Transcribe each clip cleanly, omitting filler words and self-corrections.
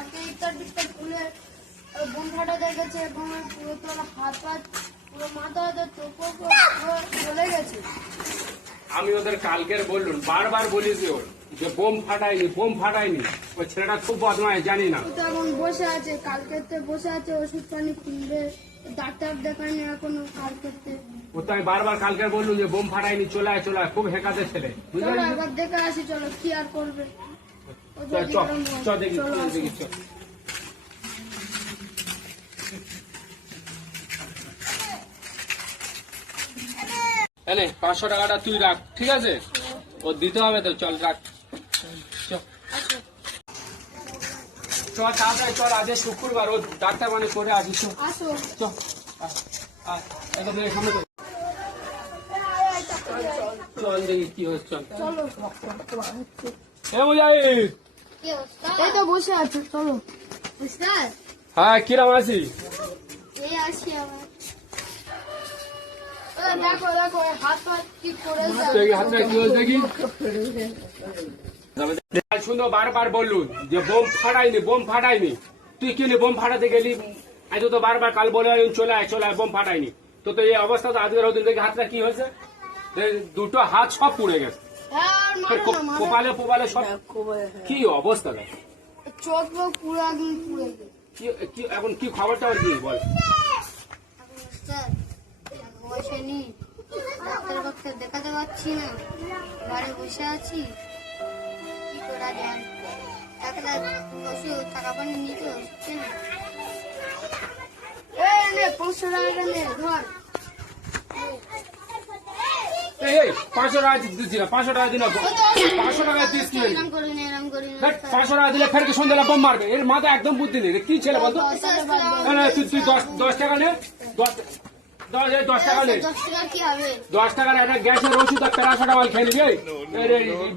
কালকে ইফতার টিফতার খুলে বোম ফাটা দেখেছে এবং পুরো তোর হাত পা পুরো মাথা হাতে চোখও পুরো চলে গেছে। আমি ওদের কালকের বললুন, বারবার বলিস ওর যে বোম ফাটায়নি। ওই ছেলেটা খুব বদমাশ, জানি না। ও তো এখন বসে আছে, কালকেতে বসে আছে, ওষুধ পানি কিনবে, ডাক্তার দেখায়নি এখনো কালকেতে। ও তো আমি বারবার কালকের বললুম যে বোম ফাটায়নি, চলে আয়, খুব হেকাতে ছেলে, বুঝলি? চলো একবার দেখে আসি, চলো কি আর করবে। ও চল যদি চল এরম হয়, চল দেখি চলো আসো। দেখি চল। এনে 500 টাকাটা তুই রাখ, ঠিক আছে? ও দিতে হবে তো, চল রাখ। চল চল তাড়াতাড়ি চল, আজ শুক্রবার, ও ডাক্তার মানে করে আসিস। আসো। চল একদম সামনে চল। চল দেখি কি হচ্ছে, চল। চলো। এ মুজাহিদ। এই তো বসে আছে, চলো। বুঝতে হ্যাঁ, কিরম আছিস? এই আসি আমার। দেখো দেখো হাত পা কি করে দেখি হাতটা কি হয়েছে দেখি। শুনো, বারবার বললুন যে বোম ফাটায়নি। তুই কি বোম ফাটাতে গেলি? আজ তো বারবার কাল বলে চলে আয়, বোম ফাটায়নি। তো এই অবস্থা তো আজকের ওদিন দেখি হাতটা কি হয়েছে, দুটো হাত সব পুড়ে গেছে, কপালে সব। কি অবস্থা দেখ, চোখ মুখ পুরো একদম পুড়ে গেছে। এখন কি খবরটা কি বল? বসে নি, ডাক্তার দেখাতে পারছি না, ঘরে বসে আছি, কি করা যায়? ডাক্তার ওষুধ টাকা পানি নিতে হচ্ছে না। 500 টাকা নে, ধর। এই 500 টাকা দিচ্ছি না, 500 টাকা দিন, 500 টাকা দিস কি? এরম করি না 500 টাকা দিলে ফের কি সন্ধ্যাবেলা বোম মারবে? এর মাথা একদম বুদ্ধি নেই, কি ছেলে বলতো? তুই 10 টাকা নে, 10 টাকা নে। 10 টাকা কি হবে? 10 টাকার একটা গ্যাসের ওষুধ আর প্যারাসিটামল খেয়ে নিবি।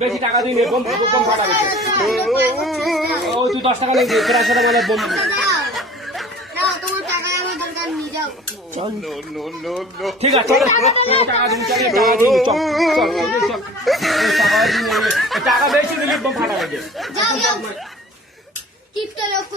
বেশি টাকা দিয়ে বোম ফাটাবে। ও তুই 10 টাকা নিয়ে প্যারাসিটামলের বোম। না তোমার টাকা আমার দরকার নিয়ে যাও। ঠিক আছে, চল টাকা দিবি, চল টাকা বেশি দিলে বোম ফাটাবে। যাও যাও, কিপটা লোক।